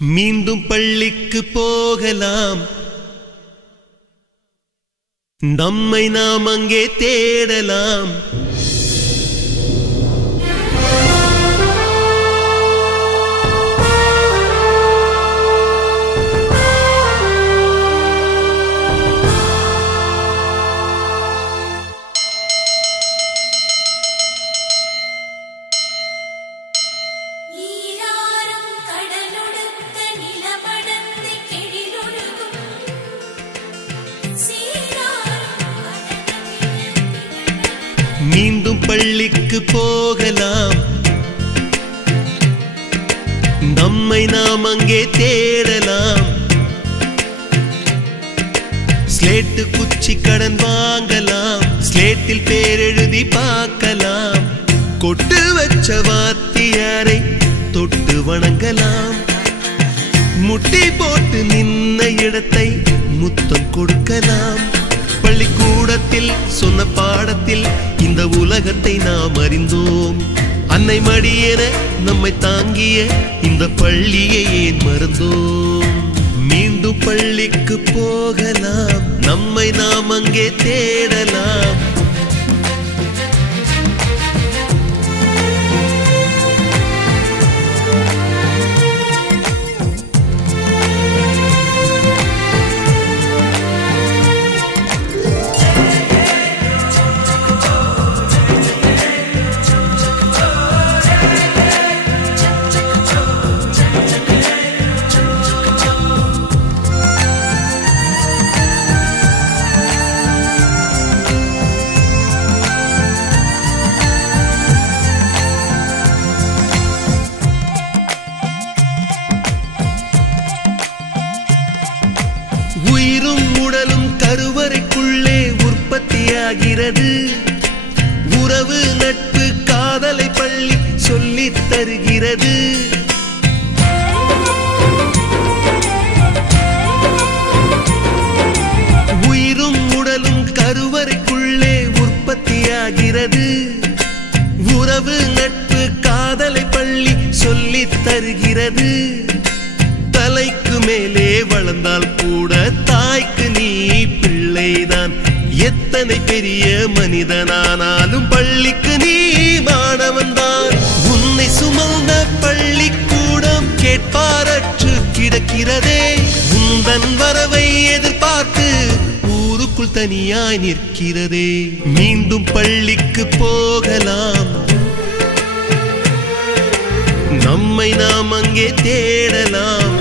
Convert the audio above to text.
மீண்டும் பள்ளிக்கு போகலாம், நம்மை நாம் அங்கே தேடலாம். மீண்டும் பள்ளிக்கு போகலாம், நம்மை நாம் அங்கே தேடலாம். ஸ்லேட்டு குச்சி கடன் வாங்கலாம், ஸ்லேட்டில் பேர் எழுதி பார்க்கலாம். கொட்டு வச்ச வாத்தியாரை தொட்டு வணங்கலாம். முட்டி போட்டு நின்ன இடத்தை முத்தம் கொடுக்கலாம். பள்ளிக்கூடத்தில் சொன்ன பாடத்தில் இந்த உலகத்தை நாம் அறிந்தோம். அன்னை மடியென நம்மை தாங்கிய இந்த பள்ளியை ஏன் மறந்தோம்? மீண்டும் பள்ளிக்கு போகலாம், நம்மை நாம் அங்கே தேடலாம். உயிரும் உடலும் கருவறைக்குள்ளே உற்பத்தியாகிறது. உறவு நட்பு காதலை பள்ளி சொல்லித் தருகிறது. உயிரும் உடலும் கருவறைக்குள்ளே உற்பத்தியாகிறது. உறவு நட்பு காதலை பள்ளி சொல்லித் தருகிறது. தலைக்கு மேலே வளர்ந்தால் கூட தாய்க்கு நீ பிள்ளைதான். எத்தனை பெரிய மனிதனானாலும் பள்ளிக்கு நீ மாணவன்தான். உன்னை சுமந்த பள்ளிக்கூடம் கேட்பாரற்று கிடக்கிறதே. உந்தன் வரவை எதிர்பார்த்து ஊருக்குள் தனியாய் நிற்கிறதே. மீண்டும் பள்ளிக்கு போகலாம், நம்மை நாம் அங்கே தேடலாம்.